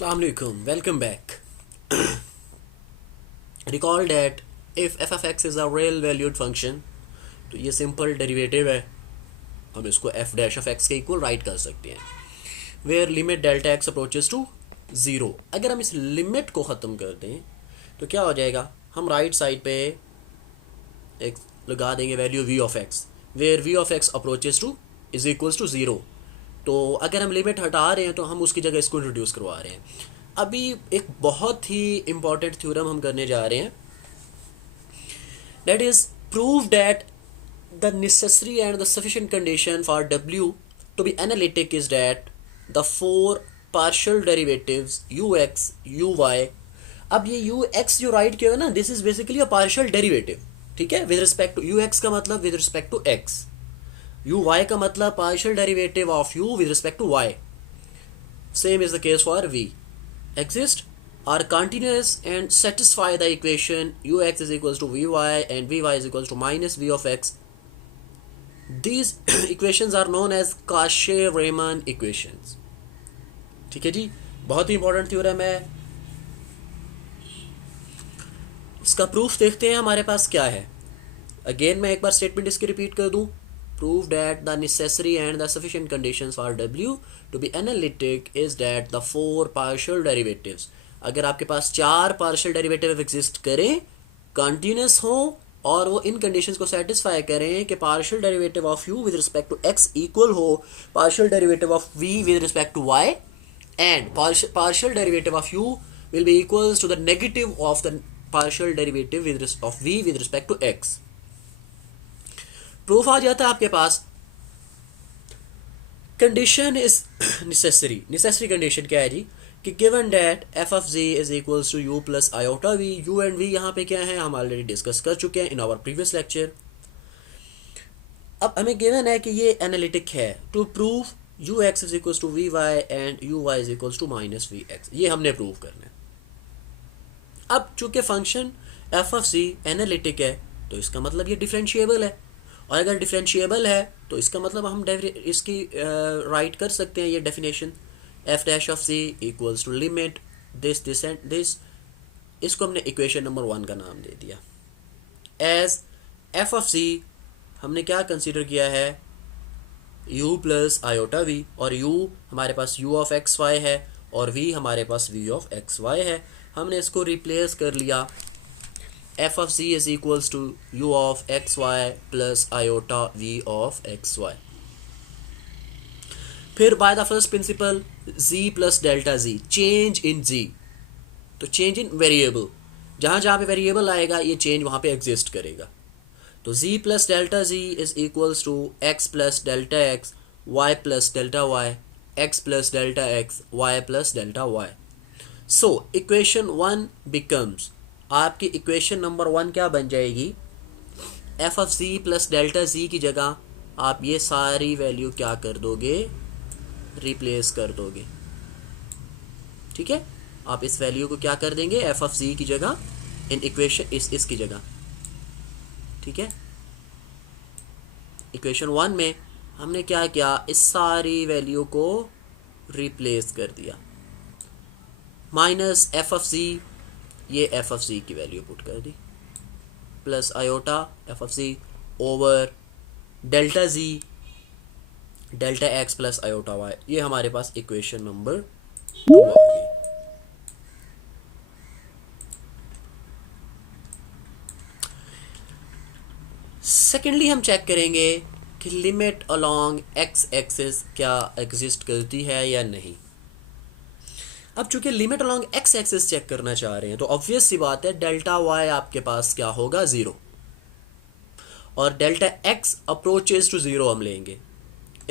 Assalamu alaikum, welcome back. Recall that if f of x is a real valued function, तो ये simple derivative है, हम इसको f dash of x के equal write कर सकते हैं where limit delta x approaches to zero. अगर हम इस लिमिट को ख़त्म कर दें तो क्या हो जाएगा, हम राइट साइड पे एक लगा देंगे value v of x where v of x approaches to is equals to zero. तो अगर हम लिमिट हटा रहे हैं तो हम उसकी जगह इसको इंट्रोड्यूस करवा रहे हैं. अभी एक बहुत ही इंपॉर्टेंट थ्योरम हम करने जा रहे हैं, that is prove that the necessary and the sufficient condition for w to be analytic is that the four partial derivatives ux uy. अब ये ux जो राइट किया ना, this is basically a partial derivative, ठीक है, with respect to ux का मतलब with respect to x, uy का मतलब partial derivative of u with respect to y. Same is the case for v. exist are continuous and satisfy the equation ux is equals to vy and vy is equals to minus v of x. These equations are known as Cauchy-Riemann equations. ठीक है जी, बहुत ही important theorem है. इसका proof देखते हैं हमारे पास क्या है. अगेन मैं एक बार स्टेटमेंट इसकी रिपीट कर दूं. Prove that the necessary and the sufficient conditions for w to be analytic is that the four partial derivatives, अगर आपके पास चार पार्शियल डेरिवेटिव एग्जिस्ट करें, कंटिन्यूस हो और वो इन कंडीशंस को सेटिस्फाई करें कि partial derivative of u with respect to x equal हो partial derivative of v with respect to y and partial derivative of u will be equals to the negative of the partial derivative of v with respect to x. Proof आ जाता है आपके पास. Condition is necessary condition क्या है जी, कि given that F of ji is equals to you plus iota V. U and V यहाँ पे क्या है, हम ऑलरेडी डिस्कस कर चुके हैं इन आवर प्रीवियस लेक्चर. अब हमें गिवन है कि ये एनालिटिक है. To prove u x is equals to v y and u y is equals to minus v x, ये हमने प्रूव करना है. अब चूंकि function f of z analytic है तो इसका मतलब ये डिफरेंशिएबल है, और अगर डिफरेंशिएबल है तो इसका मतलब हम इसकी राइट कर सकते हैं ये definition, f dash of c equals to limit this this and this. इसको हमने इक्वेशन नंबर 1 का नाम दे दिया. एज एफ ऑफ सी हमने क्या कंसीडर किया है, u प्लस आयोटा वी, और u हमारे पास u ऑफ एक्स वाई है और v हमारे पास v ऑफ एक्स वाई है. हमने इसको रिप्लेस कर लिया, f of z is equals to u of xy plus iota v of xy. फिर by the first principle z plus delta z, change in z, तो change in variable, जहाँ जहाँ पे वेरिएबल आएगा ये चेंज वहाँ पे एग्जिस्ट करेगा. तो z plus delta z is equals to x plus delta x, y plus delta y, x plus delta x, y plus delta y. So equation 1 becomes, आपकी इक्वेशन नंबर 1 क्या बन जाएगी, f of ji plus delta z की जगह आप ये सारी value क्या कर दोगे, रिप्लेस कर दोगे. ठीक है, आप इस वैल्यू को क्या कर देंगे, एफ ऑफ जी की जगह इन इक्वेशन इसकी जगह. ठीक है, इक्वेशन 1 में हमने क्या किया, इस सारी वैल्यू को रिप्लेस कर दिया. माइनस एफ ऑफ जी, ये एफ ऑफ सी की वैल्यू पुट कर दी, plus iota F of C over delta Z delta X plus iota Y. ये हमारे पास इक्वेशन नंबर 2 आ गई. सेकेंडली हम चेक करेंगे कि लिमिट अलोंग एक्स एक्सिस क्या एग्जिस्ट करती है या नहीं. अब चूंकि limit along x axis check करना चाह रहे हैं तो ऑब्वियस सी बात है डेल्टा वाई आपके पास क्या होगा, 0, और डेल्टा एक्स अप्रोचेज टू 0 हम लेंगे.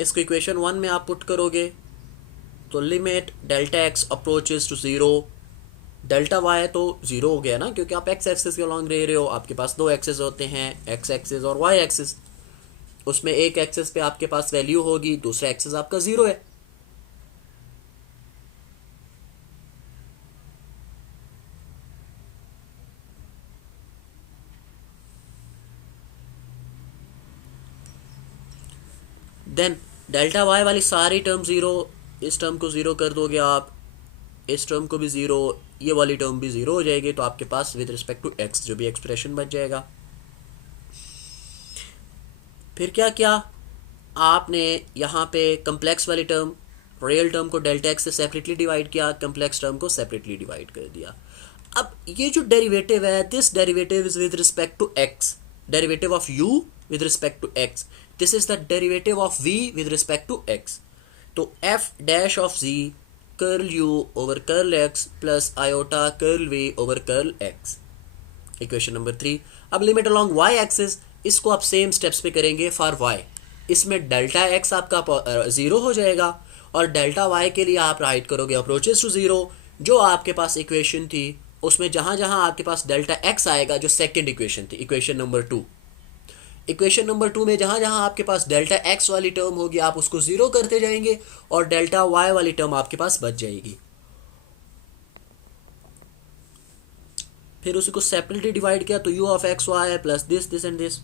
इसको इक्वेशन 1 में आप पुट करोगे तो limit delta x approaches to 0, delta y तो 0 हो गया ना, क्योंकि आप एक्स एक्सिस के अलोंग रह रहे हो. आपके पास दो एक्सिस होते हैं, एक्स एक्सिस और वाई एक्सिस. उसमें एक एक्सिस पे आपके पास वैल्यू होगी, दूसरा एक्सिस आपका 0 है. देन डेल्टा वाई वाली सारी टर्म 0, इस टर्म को 0 कर दोगे आप, इस टर्म को भी ज़ीरो, ये वाली टर्म भी ज़ीरो हो जाएगी, तो आपके पास विद रिस्पेक्ट टू एक्स जो भी एक्सप्रेशन बच जाएगा। फिर क्या किया आपने, यहाँ पे कम्प्लेक्स वाली टर्म, रियल टर्म को डेल्टा एक्स से सेपरेटली डिवाइड किया, कम्प्लेक्स टर्म को सेपरेटली डिवाइड कर दिया। अब ये जो डेरिवेटिव है, this derivative is with respect to x, derivative of u with respect to x, this is the derivative of v with respect to x. तो f dash of z curl u over curl x plus iota curl v over curl x, equation number 3। अब limit along y axis, इसको आप same steps पे करेंगे for y। इसमें delta x आपका zero हो जाएगा और डेल्टा y के लिए आप राइट करोगे अप्रोचेस टू ज़ीरो। जो आपके पास इक्वेशन थी उसमें जहाँ जहाँ आपके पास डेल्टा x आएगा, जो सेकंड इक्वेशन थी, इक्वेशन नंबर 2, इक्वेशन नंबर 2 में जहाँ जहाँ आपके पास डेल्टा x वाली टर्म होगी आप उसको ज़ीरो करते जाएंगे और डेल्टा y वाली टर्म आपके पास बच जाएगी। फिर उसी को सेपरेटली डिवाइड किया तो u of x y plus this and this,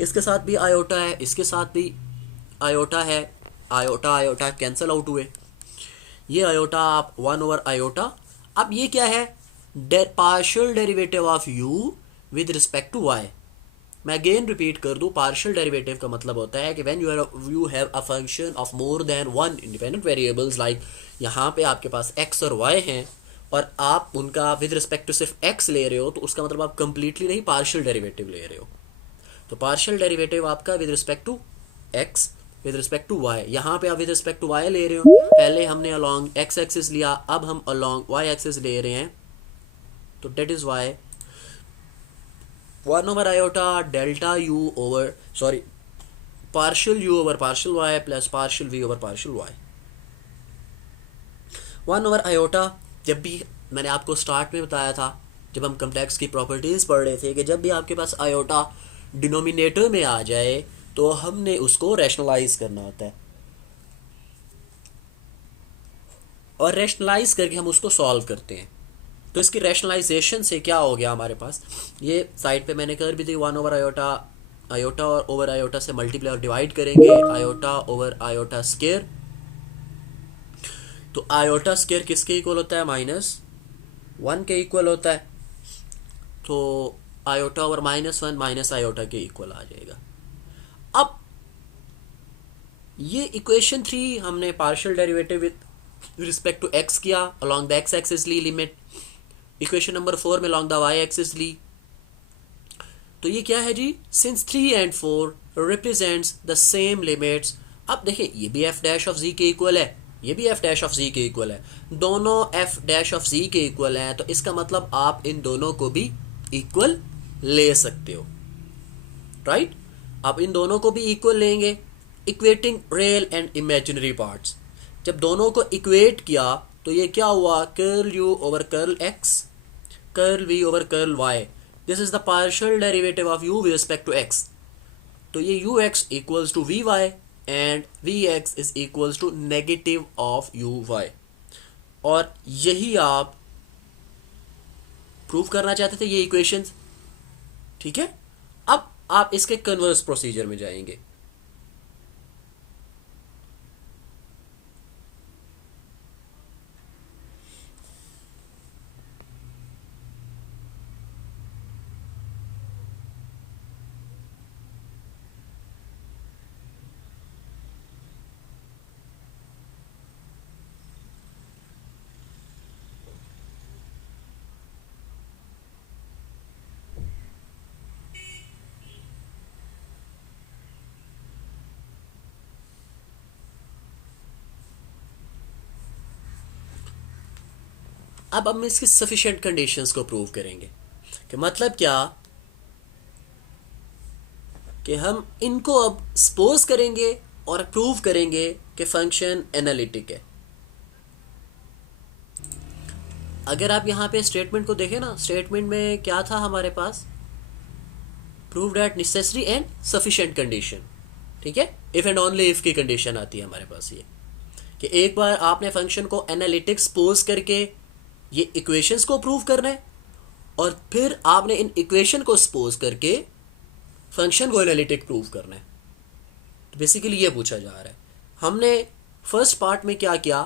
इसके साथ भी आयोटा है, इसके साथ भी आयोटा है, आयोटा आयोटा कैंसिल आउट हुए, ये आयोटा आप 1 ओवर आयोटा। अब ये क्या है, partial derivative of u with respect to y। मैं अगेन रिपीट कर दूं, पार्शियल डेरिवेटिव का मतलब होता है कि when you have a function of more than one independent variables, like यहाँ पे आपके पास x और y हैं और आप उनका विद रिस्पेक्ट टू सिर्फ x ले रहे हो, तो उसका मतलब आप कंप्लीटली नहीं पार्शियल डेरिवेटिव ले रहे हो। तो पार्शियल डेरिवेटिव आपका with respect to x with respect to y, यहाँ पे आप विद रिस्पेक्ट टू y ले रहे हो, पहले हमने अलॉन्ग x एक्सिस लिया, अब हम अलॉन्ग y एक्सिस ले रहे हैं, तो that is y 1 over iota delta u over partial u over partial y plus partial v over partial y। 1 over iota, जब भी मैंने आपको स्टार्ट में बताया था जब हम कॉम्प्लेक्स की प्रॉपर्टीज़ पढ़ रहे थे कि जब भी आपके पास आयोटा डिनोमिनेटर में आ जाए तो हमने उसको रैशनलाइज करना होता है और रैशनलाइज करके हम उसको सॉल्व करते हैं। तो इसकी रैशनलाइजेशन से क्या हो गया हमारे पास, ये साइड पे मैंने कर भी दी 1 ओवर आयोटा, आयोटा और ओवर आयोटा से मल्टीप्लाई और डिवाइड करेंगे, आयोटा ओवर आयोटा स्क्वायर। तो आयोटा स्क्वायर किसके इक्वल होता है, -1 के इक्वल होता है, तो आयोटा ओवर -1 माइनस आयोटा के इक्वल आ जाएगा। अब ये इक्वेशन 3 हमने partial derivative with respect to x किया, अलोंग द x एक्सिस ली लिमिट, इक्वेशन नंबर 4 में अलोंग द y एक्सिस ली। तो ये क्या है जी, since 3 and 4 represents the same limits. अब देखिए ये भी f डैश ऑफ z के इक्वल है, ये भी f डैश ऑफ z के इक्वल है, दोनों f डैश ऑफ z के इक्वल हैं, तो इसका मतलब आप इन दोनों को भी इक्वल ले सकते हो, राइट। आप इन दोनों को भी इक्वल लेंगे, equating real and imaginary parts. जब दोनों को इक्वेट किया तो ये क्या हुआ, curl u over curl x, curl v over curl y, this is the partial derivative of u with respect to x। तो ये ux equals to vy and vx is equals to negative of uy, और यही आप prove करना चाहते थे ये equations, ठीक है। अब आप इसके कन्वर्स प्रोसीजर में जाएंगे। अब हम इसकी सफिशिएंट कंडीशंस को प्रूव करेंगे कि मतलब क्या, कि हम इनको अब सपोज करेंगे और प्रूव करेंगे कि फंक्शन एनालिटिक है। अगर आप यहाँ पे स्टेटमेंट को देखें ना, स्टेटमेंट में क्या था हमारे पास, prove that necessary and sufficient condition, ठीक है। इफ एंड ओनली इफ की कंडीशन आती है हमारे पास ये, कि एक बार आपने फंक्शन को एनालिटिक सपोज करके ये इक्वेशंस को प्रूव करना है और फिर आपने इन इक्वेशन को सपोज करके फंक्शन को एनालिटिक प्रूव करना है। तो बेसिकली ये पूछा जा रहा है। हमने फर्स्ट पार्ट में क्या किया,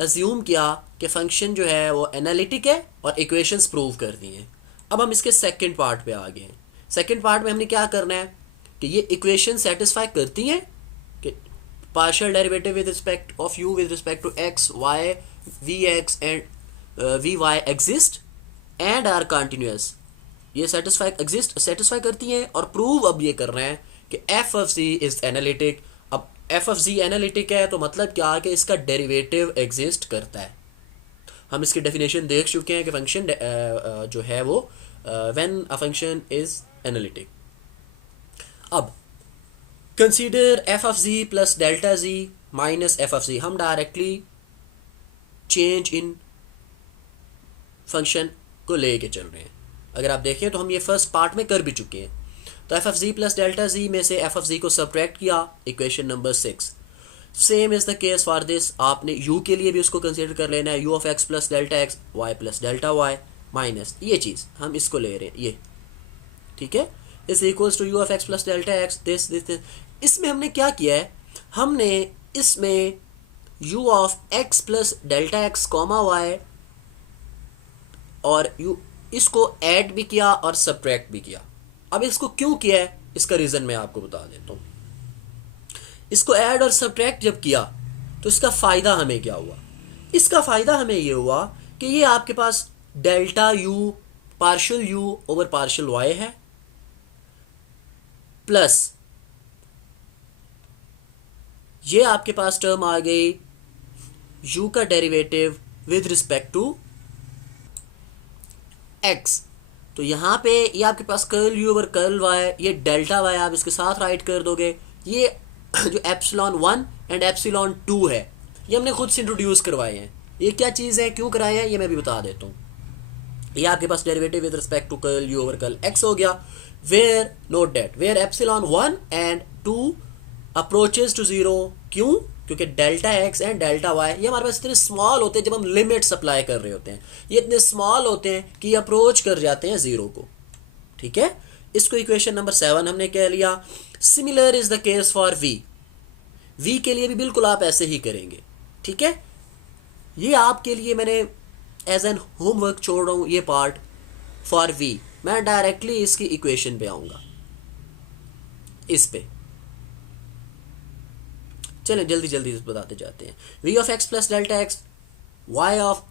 अज्यूम किया कि फंक्शन जो है वो एनालिटिक है और इक्वेशंस प्रूव कर दी हैं। अब हम इसके सेकंड पार्ट पे आ गए हैं। सेकंड पार्ट में हमने क्या करना है कि ये इक्वेशन सेटिस्फाई करती हैं कि partial derivative with respect of u with respect to x y v x and v y exist and are continuous, ये सेटिस्फाई करती हैं और प्रूव अब ये कर रहे हैं कि f of ji is analytic. अब एफ ऑफ जी एनालिटिक है तो मतलब क्या कि इसका डेरिवेटिव एग्जिस्ट करता है। हम इसकी डेफिनेशन देख चुके हैं कि फंक्शन जो है वो when a function is analytic. अब consider F of ji plus delta Z minus F of Z. हम डायरेक्टली चेंज इन फंक्शन को लेके चल रहे हैं। अगर आप देखें तो हम ये फर्स्ट पार्ट में कर भी चुके हैं। तो F of ji plus delta z में से एफ ऑफ जी को सब्ट्रैक्ट किया, equation number 6। Same is the case for this, आपने u के लिए भी उसको कंसीडर कर लेना है, u of x plus delta x y plus delta Y minus ये चीज़ हम इसको ले रहे हैं, ये ठीक है, is equals to u of x plus delta x this. इसमें हमने क्या किया है, हमने इसमें u of x plus delta x comma y और u इसको ऐड भी किया और सब्ट्रैक्ट भी किया। अब इसको क्यों किया है इसका रीज़न मैं आपको बता देता हूँ। इसको ऐड और सब्ट्रैक्ट जब किया तो इसका फ़ायदा हमें क्या हुआ, इसका फ़ायदा हमें ये हुआ कि ये आपके पास delta U partial U over partial Y है, प्लस ये आपके पास टर्म आ गई यू का derivative with respect to x. तो यहाँ पे ये आपके पास curl you over curl Y, ये डेल्टा वाई आप इसके साथ राइट कर दोगे। ये जो एप्सिलॉन 1 एंड एप्सिलॉन 2 है ये हमने खुद से इंट्रोड्यूस करवाए हैं। ये क्या चीज़ है, क्यों कराए हैं, ये मैं भी बता देता हूँ। ये आपके पास derivative with respect to curl you over curl X हो गया, where note that where epsilon 1 and 2 approaches to 0। क्यों, क्योंकि delta x and delta Y ये हमारे पास इतने स्मॉल होते हैं, जब हम लिमिट्स अप्लाई कर रहे होते हैं ये इतने स्मॉल होते हैं कि ये अप्रोच कर जाते हैं 0 को। ठीक है, इसको इक्वेशन नंबर 7 हमने कह लिया। Similar is the case for v के लिए भी बिल्कुल आप ऐसे ही करेंगे। ठीक है, ये आपके लिए मैंने एज एन होमवर्क छोड़ रहा हूँ ये पार्ट फॉर वी। मैं डायरेक्टली इसकी इक्वेशन पे आऊंगा, इस पे चलें जल्दी जल्दी बताते जाते हैं। V of X plus delta x Y of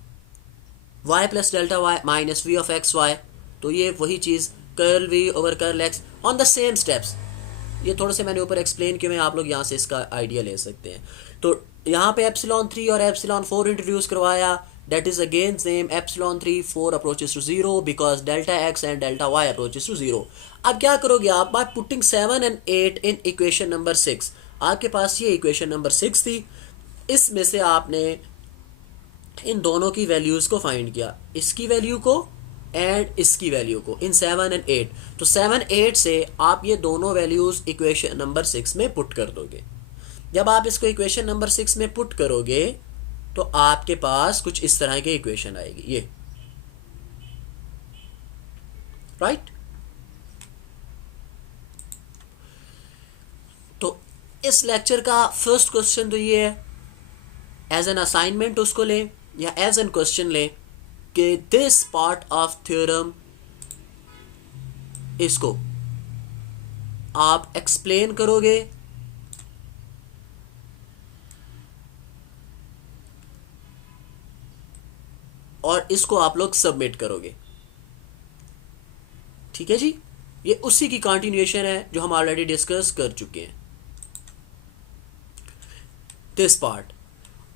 Y plus delta Y minus V of x Y. तो ये वही चीज़ curl we over curl X on the same steps. ये थोड़े से मैंने ऊपर एक्सप्लेन किए, मैं आप लोग यहाँ से इसका आइडिया ले सकते हैं। तो यहाँ पे एप्सिलॉन 3 और एप्सिलॉन 4 इंट्रोड्यूस करवाया, that is again same epsilon 3 4 approaches to 0 because delta x and delta y approaches to 0। अब क्या करोगे आप, by putting 7 and 8 in equation number 6। आपके पास ये इक्वेशन नंबर 6 थी, इसमें से आपने इन दोनों की वैल्यूज़ को फाइंड किया, इसकी वैल्यू को एंड इसकी वैल्यू को, इन 7 एंड 8। तो 7 8 से आप ये दोनों वैल्यूज़ इक्वेशन नंबर 6 में पुट कर दोगे। जब आप इसको इक्वेशन नंबर 6 में पुट करोगे तो आपके पास कुछ इस तरह की इक्वेशन आएगी, ये राइट। तो इस लेक्चर का फर्स्ट क्वेश्चन तो ये है, एज एन असाइनमेंट उसको लें या एज एन क्वेश्चन लें कि दिस पार्ट ऑफ थ्योरम इसको आप एक्सप्लेन करोगे और इसको आप लोग सबमिट करोगे। ठीक है जी, ये उसी की कंटिन्यूएशन है जो हम ऑलरेडी डिस्कस कर चुके हैं। दिस पार्ट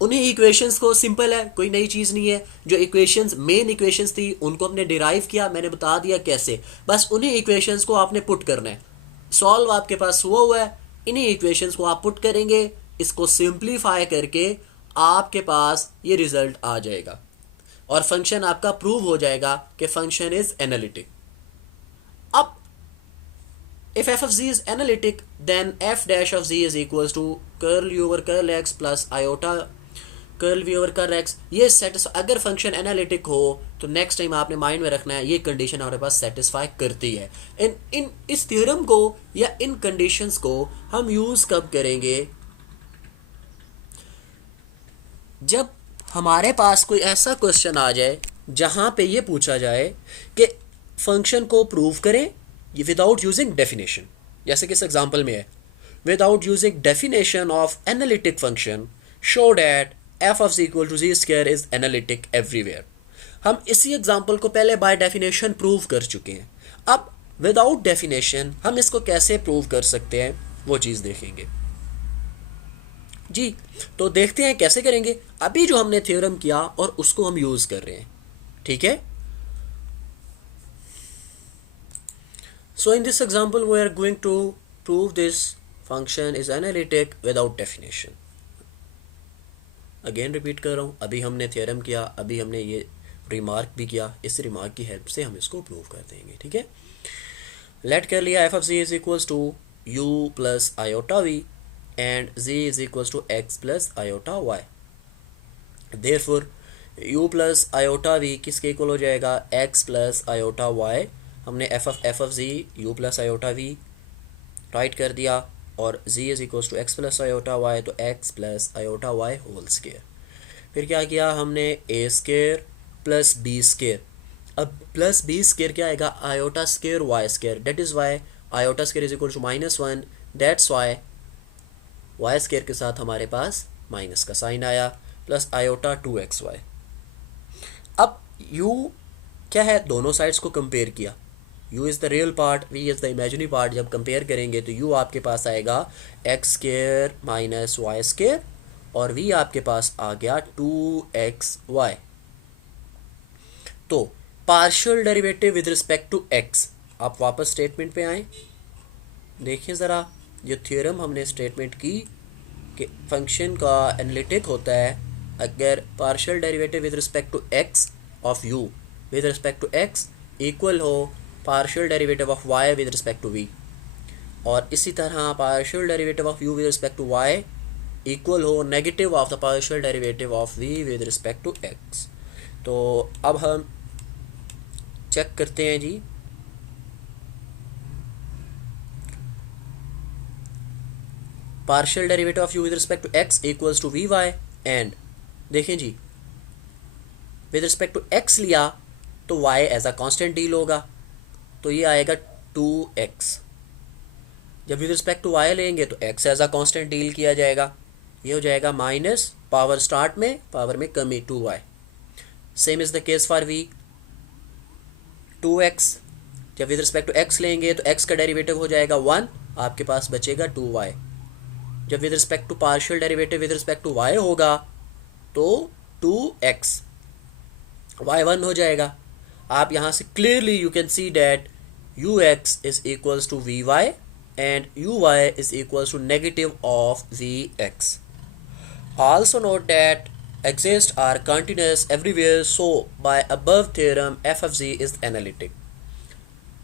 उन्हीं इक्वेशंस को, सिंपल है, कोई नई चीज़ नहीं है। जो इक्वेशंस मेन इक्वेशंस थी उनको हमने डिराइव किया, मैंने बता दिया कैसे, बस उन्हीं इक्वेशंस को आपने पुट करना है। सॉल्व आपके पास हुआ है, इन्हीं इक्वेशंस को आप पुट करेंगे, इसको सिंप्लीफाई करके आपके पास ये रिजल्ट आ जाएगा और फंक्शन आपका प्रूव हो जाएगा कि फंक्शन इज एनालिटिक। अब if f of z is analytic then f dash of z is equals to curl u over curl x plus iota curl we over curl x. ये satisfy, अगर function analytic हो तो next time आपने mind में रखना है ये condition हमारे पास सेटिस्फाई करती है। इस थ्योरम को या इन कंडीशंस को हम यूज़ कब करेंगे, जब हमारे पास कोई ऐसा क्वेश्चन आ जाए जहाँ पे ये पूछा जाए कि फंक्शन को प्रूव करें विदाउट यूजिंग डेफिनेशन, जैसे कि इस एग्जांपल में है without using definition of analytic function show that F of z equal to z square is analytic everywhere. हम इसी एग्जांपल को पहले बाय डेफिनेशन प्रूव कर चुके हैं। अब विदाउट डेफिनेशन हम इसको कैसे प्रूव कर सकते हैं वो चीज़ देखेंगे जी। तो देखते हैं कैसे करेंगे। अभी जो हमने थ्योरम किया और उसको हम यूज़ कर रहे हैं, ठीक है। So in this example we are going to prove this function is analytic without definition. Again repeat कर रहा हूँ, अभी हमने थ्योरम किया, अभी हमने ये रिमार्क भी किया, इस रिमार्क की हेल्प से हम इसको प्रूव कर देंगे, ठीक है। लेट कर लिया f of ji is equals to you plus iota v and z is equals to x plus iota y। therefore u plus iota v किसके इक्वल हो जाएगा, x plus iota y। हमने f of z u plus iota v right कर दिया और z is equals to x plus iota y, तो x plus iota y whole square. फिर क्या किया हमने, a square plus b square. अब प्लस b स्केयर क्या आएगा, iota square y square, that is y iota square is equal to -1, that's y y square के साथ हमारे पास माइनस का साइन आया, प्लस आयोटा 2xy। अब u क्या है, दोनों साइड्स को कंपेयर किया, u is the real part, v is the imaginary part. जब कंपेयर करेंगे तो u आपके पास आएगा x square minus y square और v आपके पास आ गया 2xy। तो partial derivative with respect to x। आप वापस स्टेटमेंट पे आए, देखिए ज़रा जो थ्योरम हमने स्टेटमेंट की कि फंक्शन का एनालिटिक होता है अगर partial derivative with respect to x of u with respect to x equal हो partial derivative of y with respect to v, और इसी तरह partial derivative of u with respect to y equal हो negative of the partial derivative of v with respect to x। तो अब हम check करते हैं जी। Partial derivative of u with respect to x equals to vy and देखें जी with respect to x लिया तो y as a constant deal होगा, तो ये आएगा 2x। जब विद रिस्पेक्ट टू y लेंगे तो x as a constant deal किया जाएगा, ये हो जाएगा माइनस पावर स्टार्ट में पावर में कमी 2y। Same is the case for v 2x। जब विद रिस्पेक्ट टू x लेंगे तो x का डेरिवेटिव हो जाएगा 1, आपके पास बचेगा 2y। जब with respect to partial derivative with respect to y होगा तो 2x, y1 हो जाएगा। आप यहाँ से clearly you can see that ux is equals to vy and uy is equals to negative of vx। Also note that exists are continuous everywhere, so by above theorem f of z is analytic।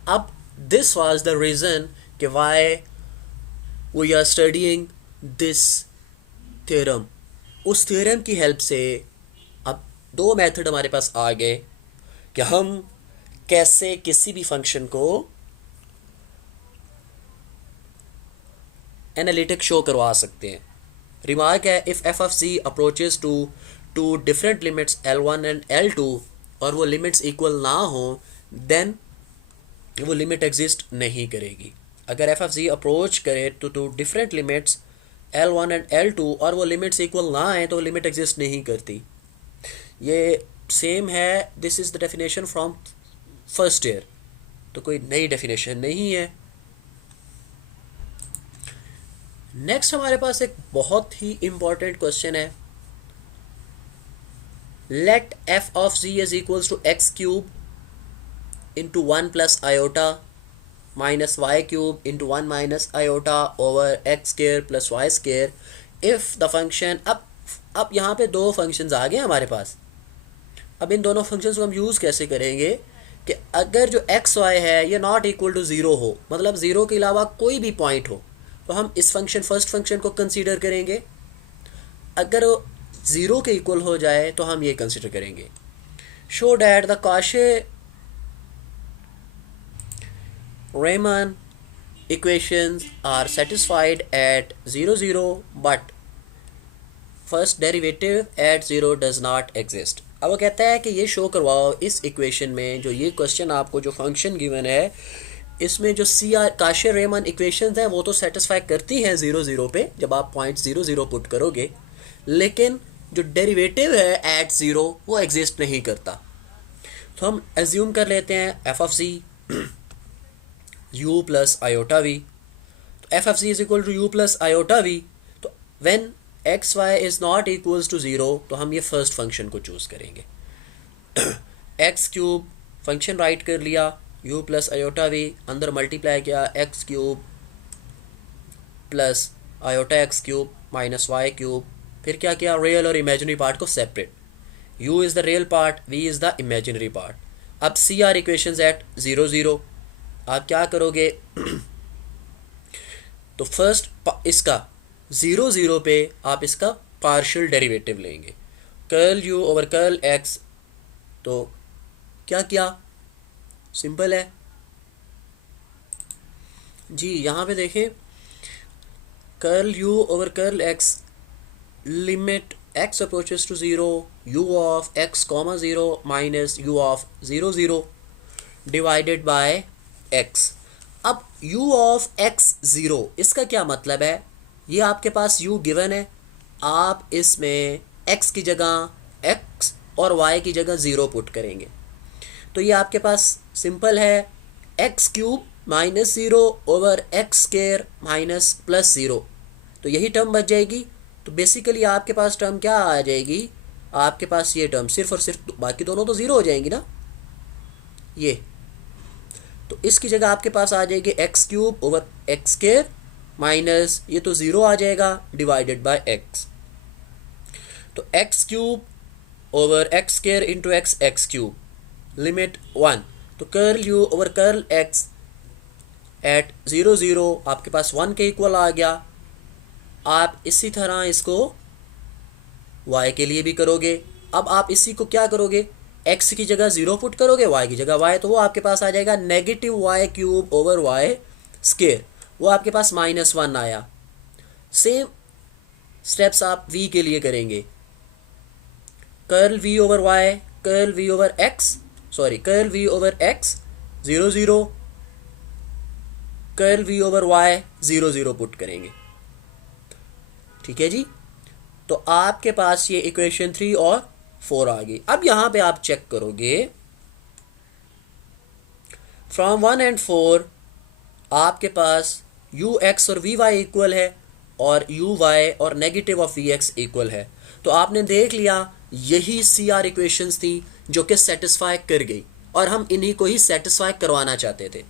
अब this was the reason कि why we are studying this theorem। उस theorem की help से अब दो method हमारे पास आ गए कि हम कैसे किसी भी फंक्शन को एनालिटिक शो करवा सकते हैं। रिमार्क है if F of G approaches to different limits L1 and L2 और वो लिमिट्स इक्वल ना हो देन वो लिमिट एग्जिस्ट नहीं करेगी। अगर एफ ऑफ जी अप्रोच करे to different limits L1 and L2 और वो लिमिट्स इक्वल ना आए तो वो लिमिट एग्जिस्ट नहीं करती। ये सेम है, this is the definition from first year, तो कोई नई डेफिनेशन नहीं है। नेक्स्ट हमारे पास एक बहुत ही इंपॉर्टेंट क्वेश्चन है, let F of ji is equals to X cube into 1 plus iota minus Y cube into 1 minus iota over X square plus Y square if the function. अब यहाँ पे दो फंक्शंस आ गए हमारे पास। अब इन दोनों फंक्शंस को हम यूज़ कैसे करेंगे कि अगर जो एक्स वाई है ये नॉट इक्वल टू ज़ीरो हो, मतलब ज़ीरो के अलावा कोई भी पॉइंट हो, तो हम इस फंक्शन फर्स्ट फंक्शन को कंसीडर करेंगे। अगर ज़ीरो के इक्वल हो जाए तो हम ये कंसीडर करेंगे। Show that the Cauchy Riemann equations are satisfied at 0 0 but first derivative at zero does not exist. अब वो कहता है कि ये शो करवाओ इस इक्वेशन में, जो ये क्वेश्चन आपको जो फंक्शन गिवन है इसमें जो सी आर काशर रेमन इक्वेशंस हैं वो तो सेटिस्फाई करती हैं ज़ीरो ज़ीरो पे जब आप पॉइंट ज़ीरो ज़ीरो पुट करोगे, लेकिन जो डेरिवेटिव है एट ज़ीरो वो एग्जिस्ट नहीं करता। तो हम एज्यूम कर लेते हैं F of C U plus iota V. तो F of C is equal to you plus iota V. तो when X Y is not equals to zero तो हम ये फर्स्ट फंक्शन को चूज़ करेंगे। एक्स क्यूब फंक्शन राइट कर लिया, U plus iota V अंदर मल्टीप्लाई किया, X cube plus iota X cube minus Y cube. फिर क्या किया, रियल और इमेजिनरी पार्ट को separate, u is the real part, v is the imaginary part. अब C R equations at zero zero, आप क्या करोगे तो फर्स्ट इसका ज़ीरो ज़ीरो पे आप इसका पार्शियल डेरिवेटिव लेंगे, curl u over curl x। तो क्या किया, सिंपल है जी। यहाँ पे देखें, curl u over curl x, limit x approaches to 0 u of x comma 0 minus u of 0 0 divided by x। अब u of x 0 इसका क्या मतलब है, ये आपके पास u गिवन है, आप इसमें x की जगह x और y की जगह 0 पुट करेंगे तो ये आपके पास सिंपल है, x cube minus zero over X square minus plus zero. तो यही टर्म बच जाएगी। तो बेसिकली आपके पास टर्म क्या आ जाएगी, आपके पास ये टर्म सिर्फ और सिर्फ, बाकी दोनों तो ज़ीरो हो जाएंगी ना ये, तो इसकी जगह आपके पास आ जाएगी X cube over X square minus ये तो ज़ीरो आ जाएगा डिवाइडेड बाय एक्स। तो X cube over X square into X, X cube, limit 1। तो curl you over curl x at zero zero आपके पास 1 के इक्वल आ गया। आप इसी तरह इसको y के लिए भी करोगे। अब आप इसी को क्या करोगे, x की जगह 0 पुट करोगे, y की जगह y, तो वो आपके पास आ जाएगा negative Y cube over Y square, वो आपके पास -1 आया। सेम स्टेप्स आप v के लिए करेंगे, curl v over y, curl v over x, sorry curl v over x 0 0, curl v over y 0 0 put करेंगे। ठीक है जी। तो आपके पास ये इक्वेशन 3 और 4 आ गई। अब यहां पे आप चेक करोगे फ्रॉम 1 एंड 4 आपके पास यू एक्स और वी वाई इक्वल है और यू वाई और negative of V X equal है। तो आपने देख लिया यही सी आर इक्वेशंस थी जो कि सेटिस्फाई कर गई और हम इन्हीं को ही सेटिस्फाई करवाना चाहते थे।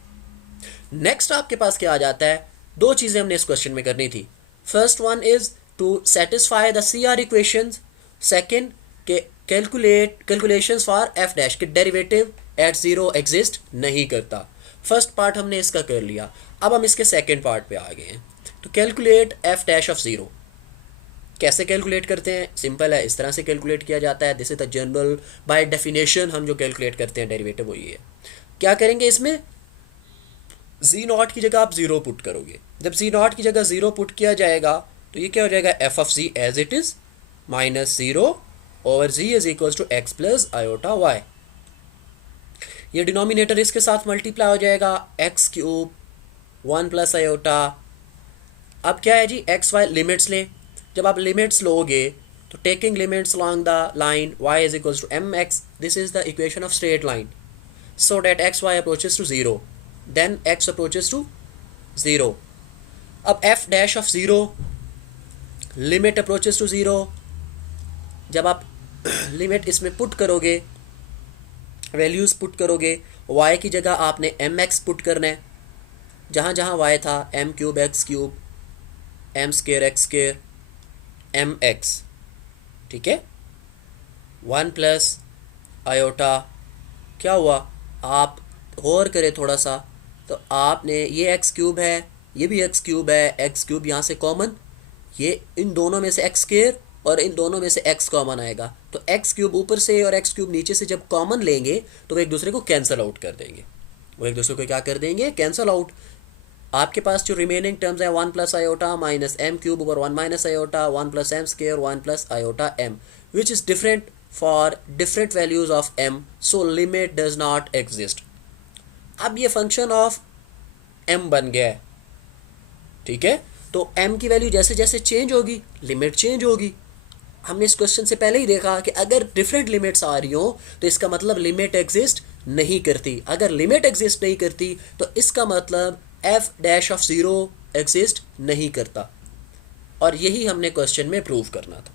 नेक्स्ट आपके पास क्या आ जाता है, दो चीज़ें हमने इस क्वेश्चन में करनी थी। First one is to satisfy the C R equations, second के कैलकुलेशंस फॉर एफ डैश के डेरिवेटिव एट ज़ीरो एग्जिस्ट नहीं करता। फर्स्ट पार्ट हमने इसका कर लिया, अब हम इसके सेकेंड पार्ट पे आ गए हैं। तो calculate F dash of zero, कैसे कैलकुलेट करते हैं, सिंपल है, इस तरह से कैलकुलेट किया जाता है। This is the general by definition हम जो कैलकुलेट करते हैं डेरिवेटिव वो ये है। क्या करेंगे, इसमें जी नॉट की जगह आप 0 पुट करोगे। जब जी नॉट की जगह 0 पुट किया जाएगा तो ये क्या हो जाएगा, F of G as it is -0 over G is equals to X plus iota Y. ये डिनोमिनेटर इसके साथ मल्टीप्लाई हो जाएगा, एक्स क्यूब 1 प्लस आयोटा। अब क्या है जी, एक्स वाई लिमिट्स लें। जब आप लिमिट्स लोगे तो taking limits along the line y is equals to mx, this is the equation of straight line, so that xy approaches to 0, then x approaches to 0. अब f dash of 0 limit approaches to 0, जब आप limit इसमें put करोगे, values put करोगे, y की जगह आपने mx put करना है, जहाँ जहाँ y था m cube x cube m square x square mx, ठीक है। 1 प्लस आयोटा, क्या हुआ, आप गौर करें थोड़ा सा, तो आपने ये x क्यूब है, ये भी x क्यूब है, x क्यूब यहाँ से कॉमन, ये इन दोनों में से x स्क्वायर और इन दोनों में से x कॉमन आएगा। तो x क्यूब ऊपर से और x क्यूब नीचे से जब कॉमन लेंगे तो वो एक दूसरे को कैंसिल आउट कर देंगे, वो एक दूसरे को क्या कर देंगे, कैंसिल आउट। आपके पास जो रिमेनिंग टर्म्स है 1 plus iota minus M cube over 1 minus iota 1 plus M square 1 plus iota M which is different for different values of M, so limit does not exist. अब ये function of M बन गया है, ठीक है। तो M की value जैसे जैसे चेंज होगी लिमिट चेंज होगी। हमने इस क्वेश्चन से पहले ही देखा कि अगर डिफरेंट लिमिट्स आ रही हो तो इसका मतलब लिमिट एग्जिस्ट नहीं करती। अगर लिमिट एग्जिस्ट नहीं करती तो इसका मतलब F dash of zero exist नहीं करता, और यही हमने क्वेश्चन में प्रूव करना था।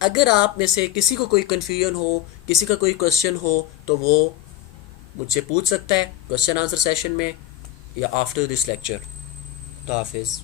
अगर आप में से किसी को कोई कन्फ्यूजन हो, किसी का कोई क्वेश्चन हो, तो वो मुझसे पूछ सकता है क्वेश्चन आंसर सेशन में या आफ्टर दिस लेक्चर। तो हाफिज़।